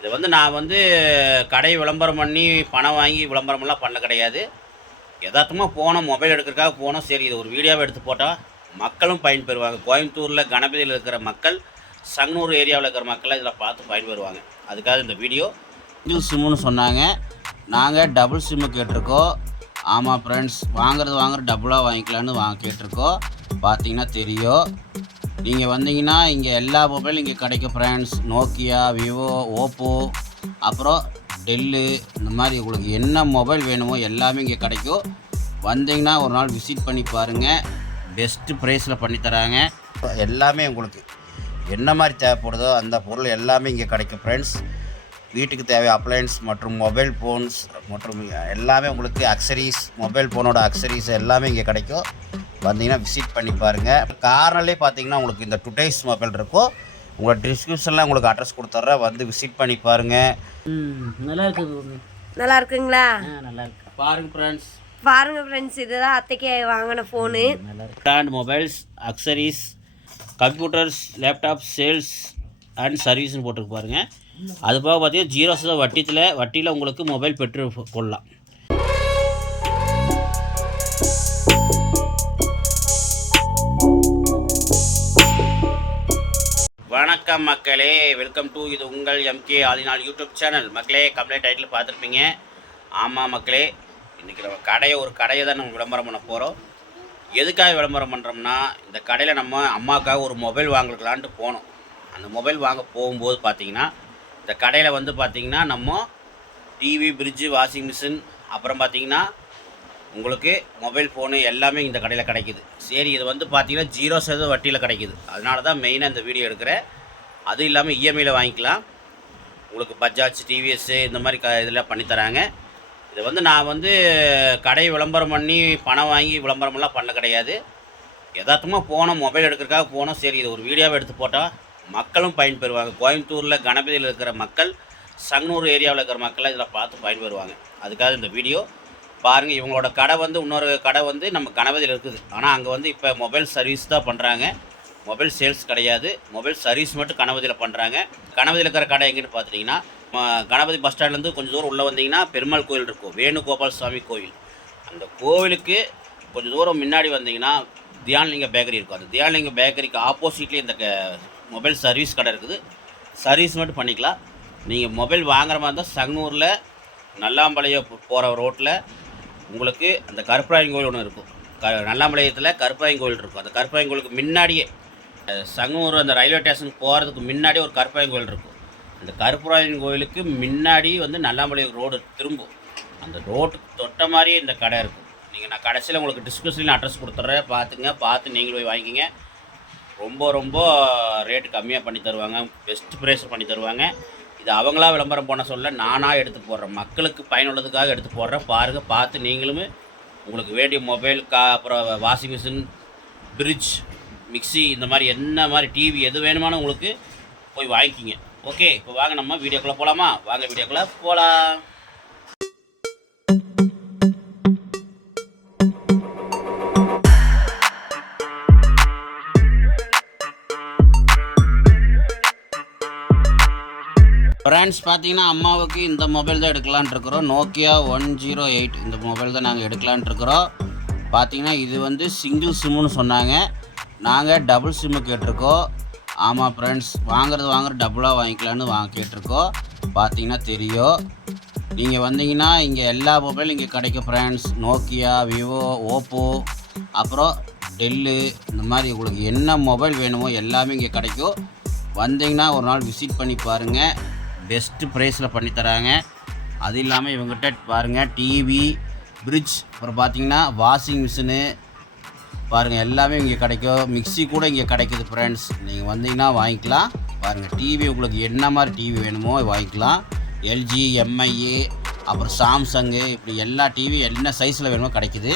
இது வந்து நான் வந்து கடை விளம்பரம் பண்ணி பணம் வாங்கி விளம்பரமெல்லாம் பண்ண கிடையாது. யதார்த்தமாக போனோம் மொபைல் எடுக்கிறதுக்காக போனோம். சரி இது ஒரு வீடியோவை எடுத்து போட்டால் மக்களும் பயன்பெறுவாங்க. கோயம்புத்தூரில் கணபதியில் இருக்கிற மக்கள் சங்கனூர் ஏரியாவில் இருக்கிற மக்கள் இதில் பார்த்து பயன்பெறுவாங்க. அதுக்காக இந்த வீடியோ. சிங்கிள் சிம்முன்னு சொன்னாங்க. நாங்கள் டபுள் சிம்மு கேட்டிருக்கோம். ஆமாம் ஃப்ரெண்ட்ஸ் வாங்குறது வாங்குற டபுளாக வாங்கிக்கலான்னு வாங்க கேட்டிருக்கோம். பார்த்தீங்கன்னா தெரியும். நீங்கள் வந்தீங்கன்னா இங்கே எல்லா மொபைலும் இங்கே கிடைக்கும் ஃப்ரெண்ட்ஸ் நோக்கியா விவோ ஓப்போ அப்புறம் டெல்லு இந்த மாதிரி உங்களுக்கு என்ன மொபைல் வேணுமோ எல்லாமே இங்கே கிடைக்கும். வந்தீங்கன்னா ஒரு நாள் விசிட் பண்ணி பாருங்கள் பெஸ்ட்டு ப்ரைஸில் பண்ணி தராங்க. எல்லாமே உங்களுக்கு என்ன மாதிரி தேவைப்படுதோ அந்த பொருள் எல்லாமே இங்கே கிடைக்கும் ஃப்ரெண்ட்ஸ் வீட்டுக்கு தேவை அப்ளையன்ஸ் மற்றும் மொபைல் ஃபோன்ஸ் மற்றும் எல்லாமே உங்களுக்கு அக்சரிஸ் மொபைல் ஃபோனோட அக்சரிஸ் எல்லாமே இங்கே கிடைக்கும். வந்தீங்கன்னா விசிட் பண்ணி பாருங்கள் கார்னர்லேயே பார்த்தீங்கன்னா உங்களுக்கு இந்த டுடேஸ் மொபைல் இருக்கும். உங்களோட டிஸ்கிரிப்ஷனில் உங்களுக்கு அட்ரஸ் கொடுத்துட்றேன் வந்து விசிட் பண்ணி பாருங்கள் ம் நல்லா இருக்குது நல்லா இருக்குங்களா? நல்லா இருக்கு. பாருங்க ஃப்ரெண்ட்ஸ் பாருங்க ஃப்ரெண்ட்ஸ் இதுதான் அத்தைக்கு வாங்கின phone brand mobiles accessories computers laptop sales and சர்வீஸ்னு போட்டிருக்கு பாருங்க. அது போக பார்த்தீங்கன்னா ஜீரோ சதவீத வட்டியில் வட்டியில் உங்களுக்கு மொபைல் பெற்று கொள்ளலாம். வணக்கம் மக்களே. வெல்கம் டு இது உங்கள் எம்கே ஆதினால் யூடியூப் சேனல் மக்களே கம்ப்ளைண்ட் டைட்டில் பார்த்துருப்பீங்க. ஆமாம் மக்களே இன்றைக்கி நம்ம கடையை ஒரு கடையை தான் நம்ம விளம்பரம் பண்ண போகிறோம் எதுக்காக விளம்பரம் பண்ணுறோம்னா இந்த கடையில் நம்ம அம்மாவுக்காக ஒரு மொபைல் வாங்கலான்ட்டு போனோம். அந்த மொபைல் வாங்க போகும்போது பார்த்தீங்கன்னா இந்த கடையில் வந்து பார்த்திங்கன்னா நம்ம டிவி ஃப்ரிட்ஜு வாஷிங் மிஷின் அப்புறம் பார்த்தீங்கன்னா உங்களுக்கு மொபைல் ஃபோனு எல்லாமே இந்த கடையில் கிடைக்குது. சரி இது வந்து பார்த்தீங்கன்னா ஜீரோ சதவீத வட்டியில் கிடைக்குது. அதனால தான் மெயினாக இந்த வீடியோ எடுக்கிறேன். அதுவும் இல்லாமல் இஎம்ஐயில் வாங்கிக்கலாம். உங்களுக்கு பஜாஜ் டிவிஎஸ் இந்த மாதிரி க இதெல்லாம் பண்ணித்தராங்க இது வந்து நான் வந்து கடை விளம்பரம் பண்ணி பணம் வாங்கி விளம்பரமெல்லாம் பண்ண கிடையாது. யதார்த்தமாக போனோம் மொபைல் எடுக்கிறதுக்காக போனோம். சரி இது ஒரு வீடியோவை எடுத்து போட்டால் மக்களும் பயன்பெறுவாங்க. கோயம்புத்தூரில் கணபதியில் இருக்கிற மக்கள் சங்கனூர் ஏரியாவில் இருக்கிற மக்கள் இதில் பார்த்து பயன்பெறுவாங்க. அதுக்காக இந்த வீடியோ பாருங்கள் இவங்களோட கடை வந்து இன்னொரு கடை வந்து நம்ம கணபதியில் இருக்குது. ஆனால் அங்கே வந்து இப்போ மொபைல் சர்வீஸ் தான் பண்ணுறாங்க மொபைல் சேல்ஸ் கிடையாது. மொபைல் சர்வீஸ் மட்டும் கணபதியில் பண்ணுறாங்க கணபதியில் இருக்கிற கடை எங்கேன்னு பார்த்துட்டிங்கன்னா கணபதி பஸ் ஸ்டாண்ட்லேருந்து கொஞ்சம் தூரம் உள்ளே வந்தீங்கன்னா பெருமாள் கோயில் இருக்கும். வேணுகோபால் சுவாமி கோயில். அந்த கோவிலுக்கு கொஞ்சம் தூரம் முன்னாடி வந்தீங்கன்னா தியான்லிங்க பேக்கரி இருக்கும். அந்த தியான்லிங்க பேக்கரிக்கு ஆப்போசிட்லேயே இந்த க- மொபைல் சர்வீஸ் கடை இருக்குது. சர்வீஸ் மட்டும் பண்ணிக்கலாம். நீங்கள் மொபைல் வாங்குற மாதிரி இருந்தால் சங்கனூரில் நல்லாம்பாளையம் போகிற ரோட்டில் உங்களுக்கு அந்த கருப்பராயன் கோயில் ஒன்று இருக்கும். க நல்லாம்பாளையத்தில் கருப்பராயன் கோயில் இருக்கும். அந்த கருப்பராயன் கோயிலுக்கு முன்னாடியே அஹ், அந்த ரயில்வே ஸ்டேஷனுக்கு போகிறதுக்கு முன்னாடி ஒரு கருப்பராயன் கோயில் இருக்கும். அந்த கருப்பராயன் கோயிலுக்கு முன்னாடி வந்து நல்லாம்பாளையம் ரோடு திரும்பும். அந்த ரோட்டுக்கு தொட்ட மாதிரியே இந்த கடை இருக்கும். நீங்கள் நான் கடைசியில் உங்களுக்கு டிஸ்கிரிப்ஷனில் அட்ரஸ் கொடுத்துட்றேன் பார்த்துங்க. பார்த்து நீங்களும் போய் வாங்கிக்கிங்க ரொம்ப ரொம்ப ரேட்டு கம்மியாக பண்ணி தருவாங்க. பெஸ்ட் ப்ரைஸ் பண்ணி தருவாங்க. இது அவங்களா விளம்பரம் பண்ண சொல்ல நானாக எடுத்து போடுறேன். மக்களுக்கு பயனுள்ளதுக்காக எடுத்து போடுறேன். பாருங்கள் பார்த்து நீங்களும் உங்களுக்கு வேண்டிய மொபைல் கா அப்புறம் வாஷிங் மிஷின் ஃப்ரிட்ஜ் மிக்சி இந்த மாதிரி என்ன மாதிரி டிவி எது வேணுமானு உங்களுக்கு போய் வாங்கிக்கிங்க. ஓகே இப்போ வாங்க நம்ம வீடியோக்குள்ளே போகலாமா வாங்க வீடியோக்குள்ளே போகலாம் ஃப்ரெண்ட்ஸ் பார்த்தீங்கன்னா அம்மாவுக்கு இந்த மொபைல் தான் எடுக்கலான் இருக்கிறோம். நோக்கியா ஒன் ஜீரோ எயிட் இந்த மொபைல் தான் நாங்கள் எடுக்கலான்ட்டு இருக்கிறோம். பார்த்தீங்கன்னா இது வந்து சிங்கிள் சிம்முன்னு சொன்னாங்க. நாங்கள் டபுள் சிம்மு கேட்டிருக்கோம். ஆமாம் ஃப்ரெண்ட்ஸ் வாங்குறது வாங்குற டபுளாக வாங்கிக்கலான்னு வாங்க கேட்டிருக்கோம். பார்த்தீங்கன்னா தெரியும். நீங்கள் வந்தீங்கன்னா இங்கே எல்லா மொபைலும் இங்கே கிடைக்கும் ஃப்ரெண்ட்ஸ் நோக்கியா விவோ ஓப்போ அப்புறம் டெல்லு இந்த மாதிரி உங்களுக்கு என்ன மொபைல் வேணுமோ எல்லாமே இங்கே கிடைக்கும். வந்தீங்கன்னா ஒரு நாள் விசிட் பண்ணி பாருங்கள் பெஸ்ட்டு ப்ரைஸில் பண்ணி தராங்க. அது இல்லாமல் இவங்ககிட்ட பாருங்கள் டிவி ஃப்ரிட்ஜ் அப்புறம் பார்த்தீங்கன்னா வாஷிங் மிஷினு பாருங்கள் எல்லாமே இங்கே கிடைக்கும். மிக்ஸி கூட இங்கே கிடைக்குது ஃப்ரெண்ட்ஸ் நீங்கள் வந்தீங்கன்னா வாங்கிக்கலாம். பாருங்கள் டிவி உங்களுக்கு என்ன மாதிரி டிவி வேணுமோ வாங்கிக்கலாம். எல்ஜி எம்ஐஏ அப்புறம் சாம்சங்கு இப்படி எல்லா டிவி என்ன சைஸில் வேணுமோ கிடைக்குது.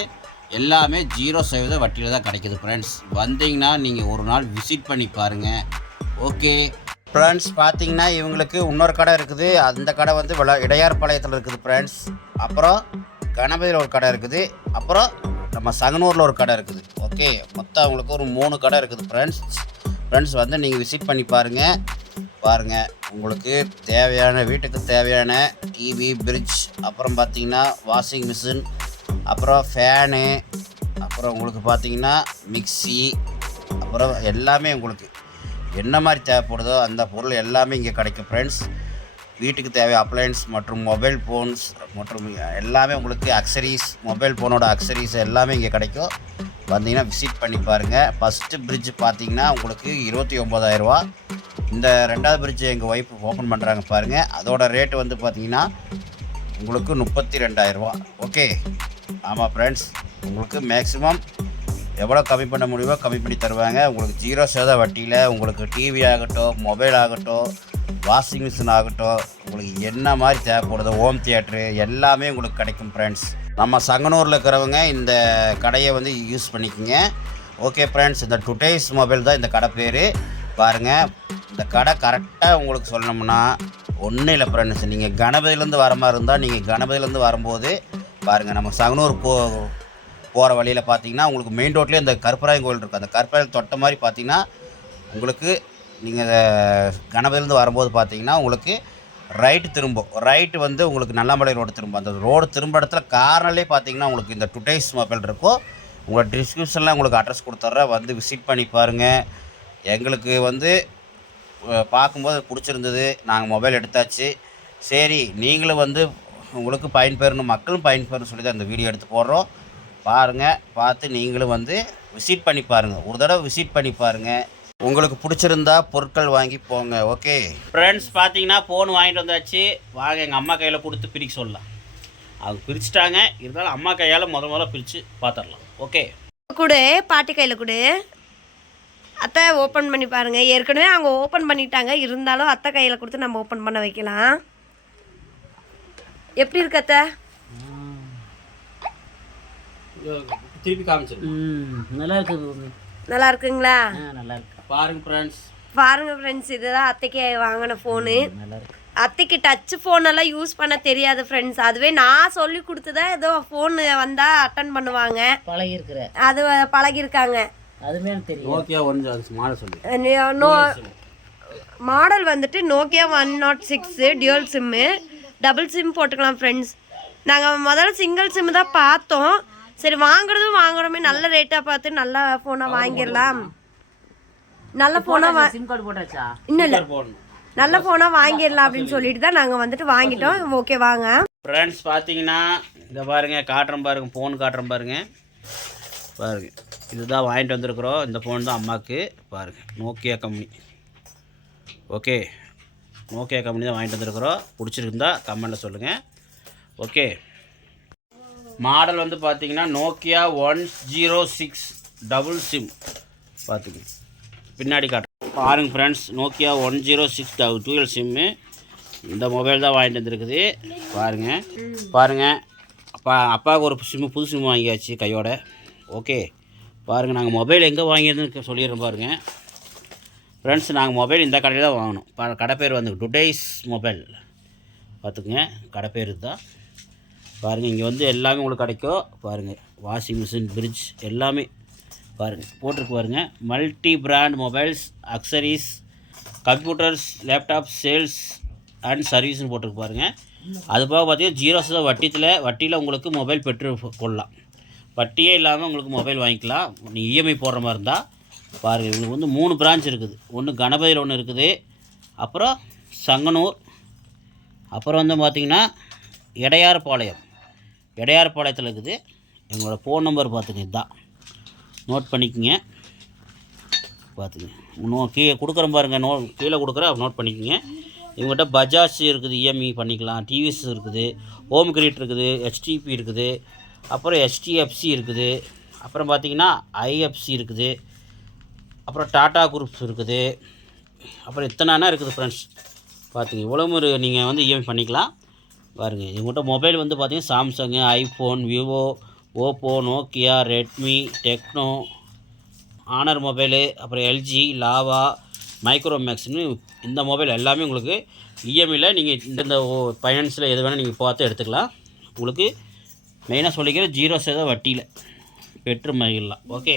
எல்லாமே ஜீரோ சதவீத வட்டியில் தான் கிடைக்குது ஃப்ரெண்ட்ஸ் வந்தீங்கன்னா நீங்கள் ஒரு நாள் விசிட் பண்ணி பாருங்கள் ஓகே ஃப்ரெண்ட்ஸ் பார்த்தீங்கன்னா இவங்களுக்கு இன்னொரு கடை இருக்குது. அந்த கடை வந்து விள இடையார்பாளையத்தில் இருக்குது ஃப்ரெண்ட்ஸ் அப்புறம் கணபதியில் ஒரு கடை இருக்குது. அப்புறம் நம்ம சங்கனூரில் ஒரு கடை இருக்குது. ஓகே மொத்தம் அவங்களுக்கு ஒரு மூணு கடை இருக்குது ஃப்ரெண்ட்ஸ் ஃப்ரெண்ட்ஸ் வந்து நீங்கள் விசிட் பண்ணி பாருங்கள் பாருங்கள் உங்களுக்கு தேவையான வீட்டுக்கு தேவையான டிவி பிரிட்ஜ் அப்புறம் பார்த்தீங்கன்னா வாஷிங் மிஷின் அப்புறம் ஃபேனு அப்புறம் உங்களுக்கு பார்த்தீங்கன்னா மிக்ஸி அப்புறம் எல்லாமே உங்களுக்கு என்ன மாதிரி தேவைப்படுதோ அந்த பொருள் எல்லாமே இங்கே கிடைக்கும் ஃப்ரெண்ட்ஸ் வீட்டுக்கு தேவை அப்ளையன்ஸ் மற்றும் மொபைல் ஃபோன்ஸ் மற்றும் எல்லாமே உங்களுக்கு அக்சரிஸ் மொபைல் ஃபோனோட அக்சரிஸ் எல்லாமே இங்கே கிடைக்கும். வந்தீங்கன்னா விசிட் பண்ணி பாருங்கள் ஃபஸ்ட்டு பிரிட்ஜ் பார்த்தீங்கன்னா உங்களுக்கு இருபத்தி ஒம்பதாயிரரூவா இந்த ரெண்டாவது பிரிட்ஜ் எங்கள் ஒய்ஃப் ஓப்பன் பண்ணுறாங்க பாருங்கள் அதோட ரேட்டு வந்து பார்த்தீங்கன்னா உங்களுக்கு முப்பத்தி ரெண்டாயிரரூவா ஓகே ஆமாம் ஃப்ரெண்ட்ஸ் உங்களுக்கு மேக்ஸிமம் எவ்வளோ கம்மி பண்ண முடியுமோ கம்மி பண்ணி தருவாங்க. உங்களுக்கு ஜீரோ சேத வட்டியில் உங்களுக்கு டிவி ஆகட்டும் மொபைல் ஆகட்டும் வாஷிங் மிஷின் ஆகட்டும் உங்களுக்கு என்ன மாதிரி தேவைப்படுதோ ஹோம் தியேட்ரு எல்லாமே உங்களுக்கு கிடைக்கும் ஃப்ரெண்ட்ஸ் நம்ம சங்கனூரில் இருக்கிறவங்க இந்த கடையை வந்து யூஸ் பண்ணிக்கோங்க. ஓகே ஃப்ரெண்ட்ஸ் இந்த டுடேஸ் மொபைல் தான் இந்த கடை பேர். பாருங்கள் இந்த கடை கரெக்டாக உங்களுக்கு சொல்லணும்னா ஒன்றும் இல்லை ஃப்ரெண்ட்ஸ் நீங்கள் கணபதியிலேருந்து வர மாதிரி இருந்தால் நீங்கள் கணபதியிலேருந்து வரும்போது பாருங்கள் நம்ம சங்கனூர் போ போகிற வழியில் பார்த்தீங்கன்னா உங்களுக்கு மெயின் ரோட்லேயே இந்த கருப்பராயன் கோயில் இருக்குது அந்த கருப்பராயன் தொட்ட மாதிரி பார்த்தீங்கன்னா உங்களுக்கு நீங்கள் கணபதியிலேருந்து வரும்போது பார்த்தீங்கன்னா உங்களுக்கு ரைட்டு திரும்பும். ரைட்டு வந்து உங்களுக்கு நல்லாமலை ரோடு திரும்பும். அந்த ரோடு திரும்ப இடத்துல கார்னர்லேயே பார்த்தீங்கன்னா உங்களுக்கு இந்த டுடேஸ் மொபைல் இருக்கும் உங்களோட டிஸ்கிரிப்ஷனில் உங்களுக்கு அட்ரஸ் கொடுத்துட்றேன் வந்து விசிட் பண்ணி பாருங்கள் எங்களுக்கு வந்து பார்க்கும்போது பிடிச்சிருந்தது. நாங்கள் மொபைல் எடுத்தாச்சு. சரி நீங்களும் வந்து உங்களுக்கு பயன்பெறணும். மக்களும் பயன்பெறணும் சொல்லி தான் இந்த வீடியோ எடுத்து போடுறோம். பாருங்கள் பார்த்து நீங்களும் வந்து விசிட் பண்ணி பாருங்கள் ஒரு தடவை விசிட் பண்ணி பாருங்கள் உங்களுக்கு பிடிச்சிருந்தா பொருட்கள் வாங்கி போங்க ஓகே ஃப்ரெண்ட்ஸ் பார்த்தீங்கன்னா ஃபோன் வாங்கிட்டு வந்தாச்சு. வாங்க எங்கள் அம்மா கையில் கொடுத்து பிரிக்க சொல்லலாம். அவங்க பிரிச்சுட்டாங்க. இருந்தாலும் அம்மா கையால் முத முதல்ல பிரித்து பார்த்துடலாம் ஓகே கொடு பாட்டி கையில் கொடு. அத்தை ஓப்பன் பண்ணி பாருங்க. ஏற்கனவே அவங்க ஓப்பன் பண்ணிட்டாங்க. இருந்தாலும் அத்தை கையில் கொடுத்து நம்ம ஓப்பன் பண்ண வைக்கலாம். எப்படி இருக்கு அத்தை? திருப்பி காமிச்சிருங்க ம் நல்லா இருக்குது பூமி. நல்லா இருக்குங்களா? ஆ நல்லா இருக்கு. பாருங்க ஃப்ரெண்ட்ஸ் பாருங்க ஃப்ரெண்ட்ஸ் இதுதான் அத்தைக்கு வாங்கின ஃபோனு நல்லா இருக்கு. அத்தைக்கு டச் ஃபோனெல்லாம் யூஸ் பண்ண தெரியாது ஃப்ரெண்ட்ஸ் அதுவே நான் சொல்லி கொடுத்துதான் ஏதோ ஃபோன் வந்தால் அட்டன் பண்ணுவாங்க. பழகி இருக்கிற அது பழகியிருக்காங்க. அதுமே தெரியும். நோ மாடல் வந்துட்டு Nokia one nought six dual sim double sim போட்டுக்கலாம் ஃப்ரெண்ட்ஸ் நாங்கள் முதல்ல சிங்கிள் சிம்மு தான் பார்த்தோம். சரி வாங்குறதும் வாங்குறோமே. நல்ல ரேட்டாக பார்த்து நல்ல ஃபோனாக வாங்கிடலாம். நல்ல ஃபோனாக வா சிம் கார்டு போட்டாச்சா? இன்னும் இல்லை. போடணும். நல்ல ஃபோனாக வாங்கிடலாம் அப்படின்னு சொல்லிட்டு தான் நாங்கள் வந்துட்டு வாங்கிட்டோம். ஓகே வாங்க. ஃப்ரெண்ட்ஸ் பார்த்தீங்கன்னா இதை பாருங்க காட்டுறேன் பாருங்க ஃபோன் காட்டுறேன் பாருங்க. பாருங்க இதுதான் வாங்கிட்டு வந்திருக்கிறோம். இந்த ஃபோன் தான் அம்மாவுக்கு பாருங்க Nokia company okay Nokia company தான் வாங்கிட்டு வந்திருக்கிறோம். பிடிச்சிருந்தா கமெண்டில் சொல்லுங்கள் ஓகே மாடல் வந்து பார்த்தீங்கன்னா Nokia one zero six double sim. பார்த்துங்க பின்னாடி காட்டுறேன் பாருங்க friends Nokia one zero six dual sim இந்த மொபைல் தான் வாங்கிட்டு வந்துருக்குது. பாருங்கள் பாருங்கள் அப்பா அப்பாவுக்கு ஒரு சிம்மு புது சிம்மு வாங்கியாச்சு கையோட. ஓகே பாருங்கள் நாங்கள் மொபைல் எங்கே வாங்கியிருந்துன்னு சொல்லிடுறோம் பாருங்கள் ஃப்ரெண்ட்ஸ் நாங்கள் மொபைல் இந்த கடையில் தான் வாங்கினோம் கடை பேர் வந்து டுடேஸ் மொபைல் பார்த்துக்குங்க கடை பேர் தான் பாருங்கள் இங்கே வந்து எல்லாமே உங்களுக்கு கிடைக்கும். பாருங்கள் வாஷிங் மிஷின் ஃப்ரிட்ஜ் எல்லாமே பாருங்கள் போட்டிருக்கு பாருங்கள் multi brand mobiles accessories computers laptop sales and சர்வீஸ்னு போட்டிருக்கு பாருங்கள் அது போக பார்த்தீங்கன்னா ஜீரோ சதவீத வட்டியில் வட்டியில் உங்களுக்கு மொபைல் பெற்று கொள்ளலாம். வட்டியே இல்லாமல் உங்களுக்கு மொபைல் வாங்கிக்கலாம். நீங்கள் இஎம்ஐ போடுற மாதிரி இருந்தால் பாருங்கள் இவங்களுக்கு வந்து மூணு பிரான்ச் இருக்குது. ஒன்று கணபதியில் ஒன்று இருக்குது. அப்புறம் சங்கனூர். அப்புறம் வந்து பார்த்திங்கன்னா இடையார்பாளையம். இடையார்பாளையத்தில் இருக்குது. எங்களோட ஃபோன் நம்பர் பார்த்துங்க இதுதான் நோட் பண்ணிக்கோங்க. பார்த்துங்க. இன்னும் கீழே கொடுக்குறேன் பாருங்கள் நோ கீழே கொடுக்குறேன் நோட் பண்ணிக்கோங்க. இவங்ககிட்ட பஜாஜ் இருக்குது இஎம்ஐ பண்ணிக்கலாம். டிவிஎஸ் இருக்குது ஹோம் கிரியேட் இருக்குது ஹெச்டிபி இருக்குது அப்புறம் ஹெச்டிஎஃப்சி இருக்குது அப்புறம் பார்த்தீங்கன்னா ஐஎஃப்சி இருக்குது அப்புறம் டாடா குரூப்ஸ் இருக்குது அப்புறம் இத்தனைனா இருக்குது ஃப்ரெண்ட்ஸ் பார்த்துங்க இவ்வளோ ஒரு நீங்கள் வந்து இஎம்ஐ பண்ணிக்கலாம். பாருங்கள் இவங்ககிட்ட மொபைல் வந்து பார்த்தீங்கன்னா Samsung iPhone Vivo Oppo Nokia Redmi Tecno Honor mobile அப்புறம் எல்ஜி லாவா மைக்ரோமேக்ஸ்னு இந்த மொபைல் எல்லாமே உங்களுக்கு இஎம்ஐயில் நீங்கள் இந்த ஃபைனான்ஸில் எது வேணால் நீங்கள் பார்த்து எடுத்துக்கலாம். உங்களுக்கு மெயினாக சொல்லிக்கிற ஜீரோ சேதம் வட்டியில் பெற்று மகிழலாம் ஓகே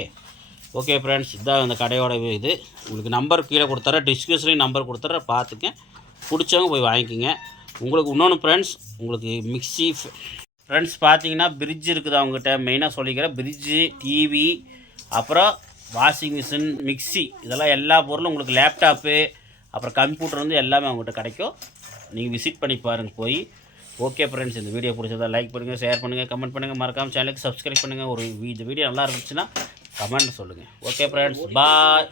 ஓகே ஃப்ரெண்ட்ஸ் இதான் அந்த கடையோட இது. உங்களுக்கு நம்பர் கீழே கொடுத்துட்றேன் டிஸ்கிரிப்ஷன்லேயும் நம்பர் கொடுத்துட்றேன் பார்த்துக்கேன் பிடிச்சவங்க போய் வாங்கிக்கோங்க. உங்களுக்கு இன்னொன்று ஃப்ரெண்ட்ஸ் உங்களுக்கு மிக்ஸி ஃப்ரெண்ட்ஸ் பார்த்தீங்கன்னா பிரிட்ஜ் இருக்குது அவங்ககிட்ட மெயினாக சொல்லிக்கிறேன். பிரிட்ஜு டிவி அப்புறம் வாஷிங் மிஷின் மிக்ஸி இதெல்லாம் எல்லா பொருளும் உங்களுக்கு லேப்டாப்பு அப்புறம் கம்ப்யூட்டர் வந்து எல்லாமே அவங்ககிட்ட கிடைக்கும். நீங்கள் விசிட் பண்ணி பாருங்கள் போய். ஓகே ஃப்ரெண்ட்ஸ் இந்த வீடியோ பிடிச்சதா லைக் பண்ணுங்கள் ஷேர் பண்ணுங்கள் கமெண்ட் பண்ணுங்கள் மறக்காமல் சேனலுக்கு சப்ஸ்கிரைப் பண்ணுங்கள் ஒரு இந்த வீடியோ நல்லா இருந்துச்சுன்னா கமெண்ட் சொல்லுங்கள் ஓகே ஃப்ரெண்ட்ஸ் பாய்